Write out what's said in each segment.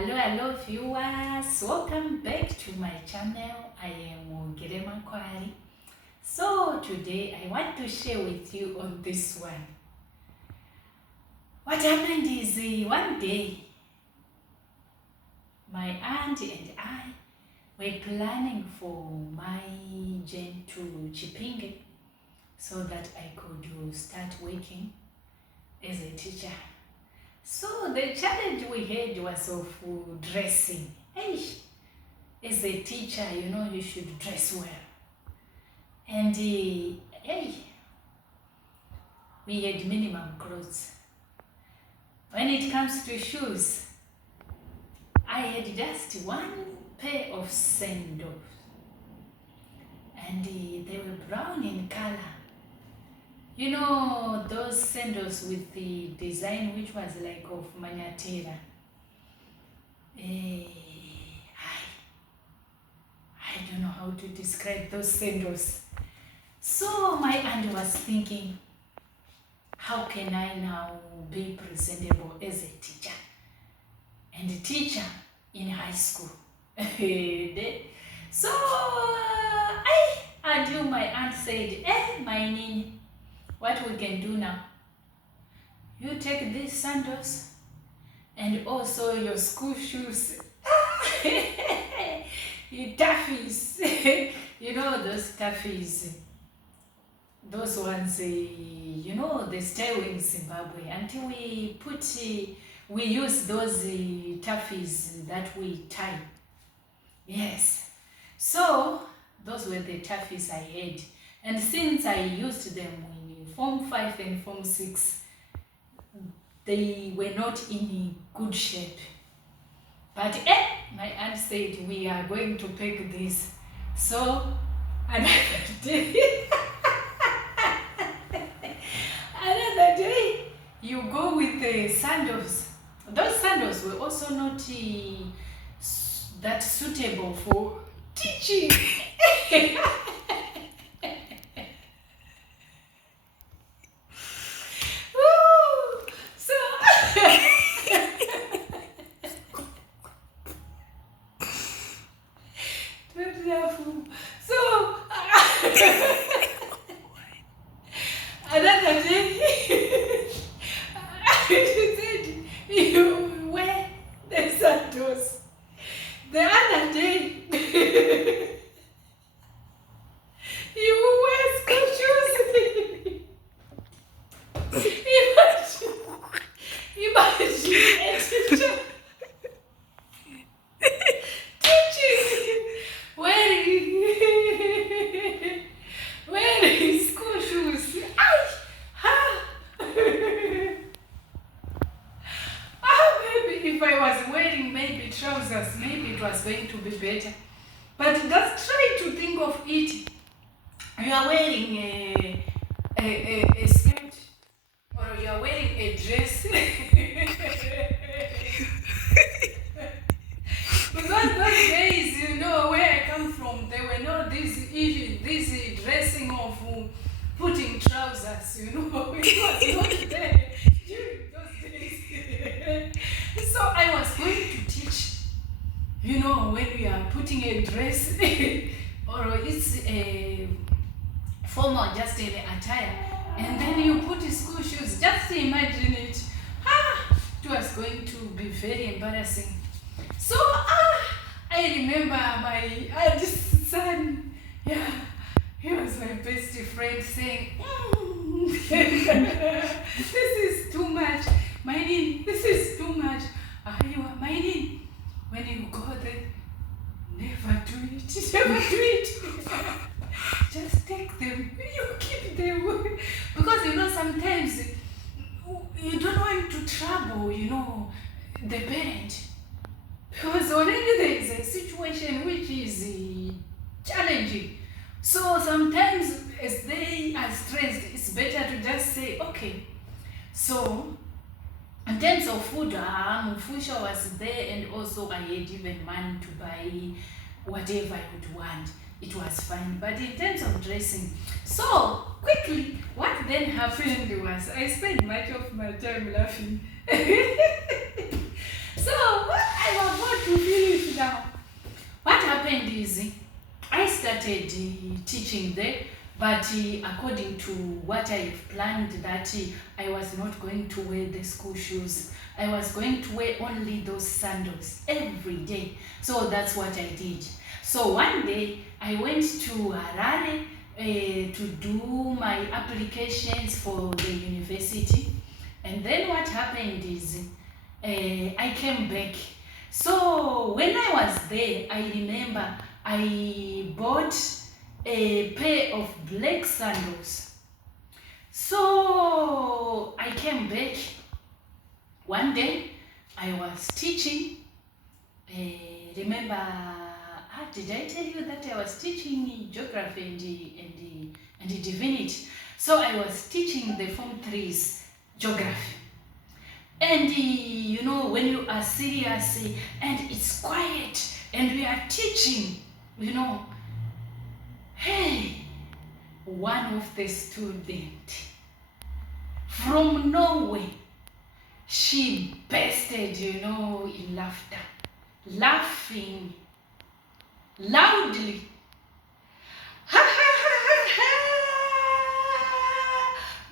Hello viewers, welcome back to my channel. I am Girema Kwari. So today I want to share with you on this one. What happened is one day my aunt and I were planning for my journey to Chipinge so that I could start working as a teacher. So the challenge we had was of dressing. Hey, as a teacher, you should dress well. And we had minimum clothes. When it comes to shoes, I had just one pair of sandals. And they were brown in color. You know those sandals with the design which was like of Manyatera. I don't know how to describe those sandals. So my aunt was thinking, how can I now be presentable as a teacher? And a teacher in high school. So until my aunt said, my Nini, what we can do now, you take these sandals and also your school shoes, your taffies, you know those taffies, those ones, they stay in Zimbabwe until we use those taffies that we tie. Yes, so those were the taffies I had, and since I used them in Form 5 and Form 6, they were not in good shape. But my aunt said, we are going to pack this. So another day, another day, you go with the sandals. Those sandals were also not that suitable for teaching. So another day, she said, you wear the sandals. The other day, you wear school shoes. Imagine a teacher teaching, wearing school shoes. Maybe if I was wearing maybe trousers, maybe it was going to be better. But just try to think of it. You are wearing a skirt, or you are wearing a dress. Because those days, where I come from, there were no this dressing of putting trousers, it was not there during those days. So I was going to teach, when we are putting a dress, or it's a formal, just an attire, and then you put school shoes. Just imagine it. It was going to be very embarrassing. So I remember my aunt's son, he was my best friend, saying, this is too much, Maidin, this is too much. You are Maidin, when you go there, never do it, never do it. Just take them, you keep them. Because sometimes you don't want to trouble, the parent. Because already there is a situation which is challenging. So sometimes as they are stressed, it's better to just say, okay. So in terms of food, Mufusha was there, and also I had even money to buy whatever I would want. It was fine. But in terms of dressing, so quickly, what then happened was I spent much of my time laughing. So I was started teaching there, but according to what I've planned, that I was not going to wear the school shoes. I was going to wear only those sandals every day. So that's what I did. So one day I went to Harare to do my applications for the university. And then what happened is I came back. So when I was there, I remember I bought a pair of black sandals. So I came back one day. I was teaching. Remember, did I tell you that I was teaching geography and divinity? So I was teaching the Form 3's geography. And you know, when you are serious and it's quiet and we are teaching, you know, hey, one of the students from Norway, she bursted, you know, in laughter, laughing loudly. Ha ha ha ha!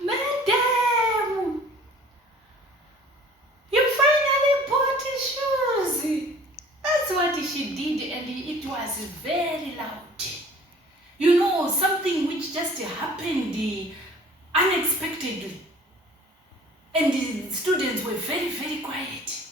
Madam, you finally bought shoes. That's what she did, and it was very loud. You know, something which just happened unexpectedly. And the students were very, very quiet.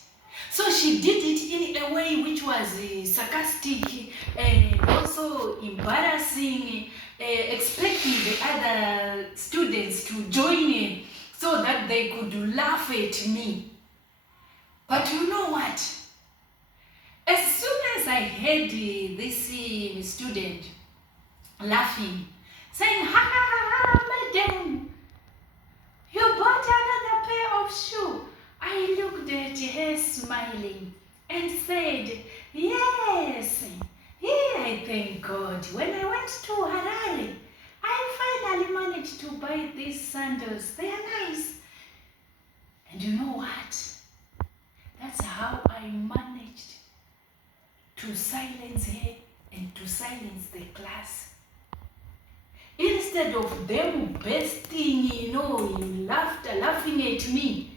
So she did it in a way which was sarcastic and also embarrassing, expecting the other students to join in so that they could laugh at me. But you know what? As soon as I heard this student laughing, saying, ha ha ha ha, madam, you bought another pair of shoes. I looked at her smiling and said, yes, I thank God. When I went to Harare, I finally managed to buy these sandals. They are nice. And you know what? That's how I managed to silence her and to silence the class. Instead of them bursting, you know, in laughter, laughing at me,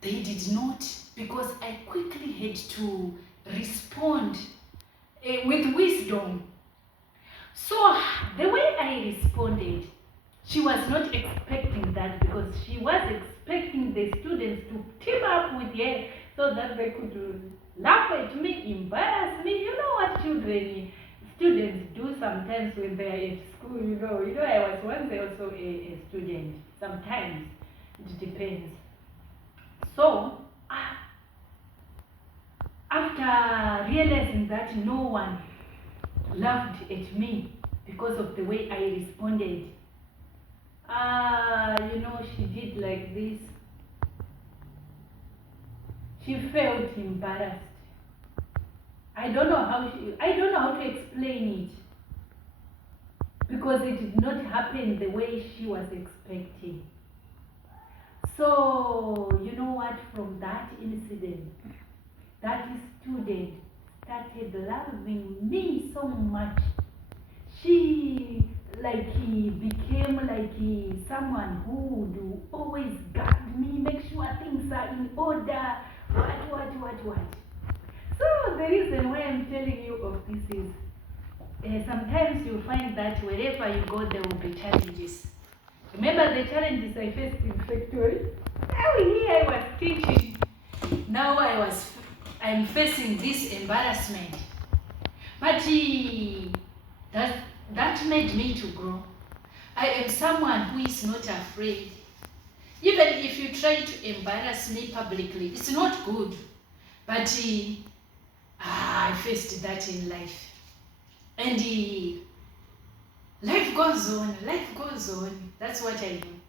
they did not, because I quickly had to respond with wisdom. So the way I responded, she was not expecting that, because she was expecting the students to team up with her so that they could laugh at me, embarrass me. You know what students do sometimes when they are at school, you know, I was once also a student. Sometimes it depends. So after realizing that no one laughed at me because of the way I responded, you know, she did like this. She felt embarrassed. I don't know how to explain it, because it did not happen the way she was expecting. So, you know what, from that incident, that student started loving me so much. She became someone who would always guard me, make sure things are in order, what. So the reason why I'm telling you of this is sometimes you find that wherever you go, there will be challenges. Remember the challenges I faced in factory? Now here I was teaching. Now I'm facing this embarrassment. But that made me to grow. I am someone who is not afraid. Even if you try to embarrass me publicly, it's not good. But I faced that in life. And life goes on. That's what I know.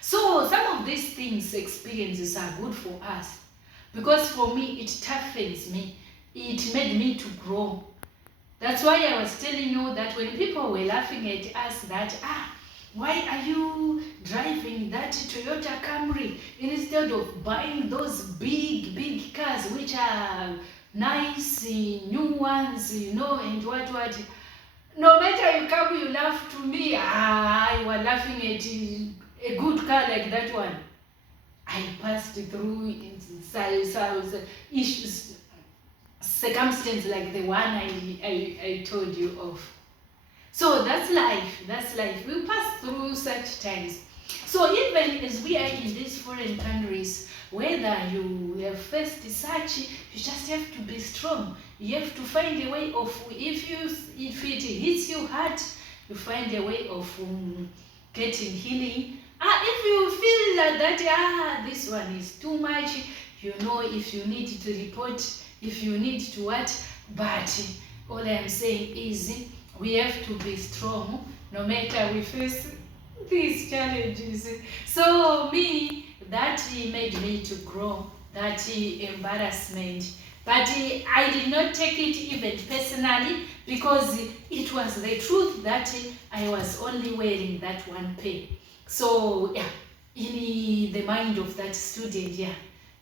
So some of these experiences are good for us. Because for me, it toughens me. It made me to grow. That's why I was telling you that when people were laughing at us that, why are you driving that Toyota Camry instead of buying those big cars which are nice, new ones, you know, and what. No matter you come, you laugh to me. You were laughing at a good car like that one. I passed through issues, circumstances like the one I told you of. So that's life. That's life. We pass through such times. So even as we are in these foreign countries, whether you have faced such, you just have to be strong. You have to find a way of, if it hits you hard, you find a way of getting healing. If you feel that this one is too much, you know, if you need to report, if you need to what, but all I am saying is we have to be strong no matter we face these challenges. So me, that made me to grow, that embarrassment. But I did not take it even personally, because it was the truth that I was only wearing that one pair. So yeah, in the mind of that student, yeah,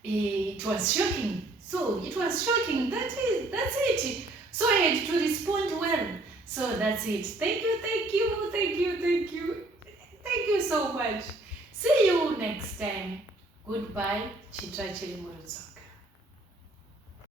it was shocking. So it was shocking. That's it. So I had to respond well. So that's it. Thank you, thank you, thank you, thank you. Thank you so much. See you next time. Goodbye. Chitra Chilimurutso.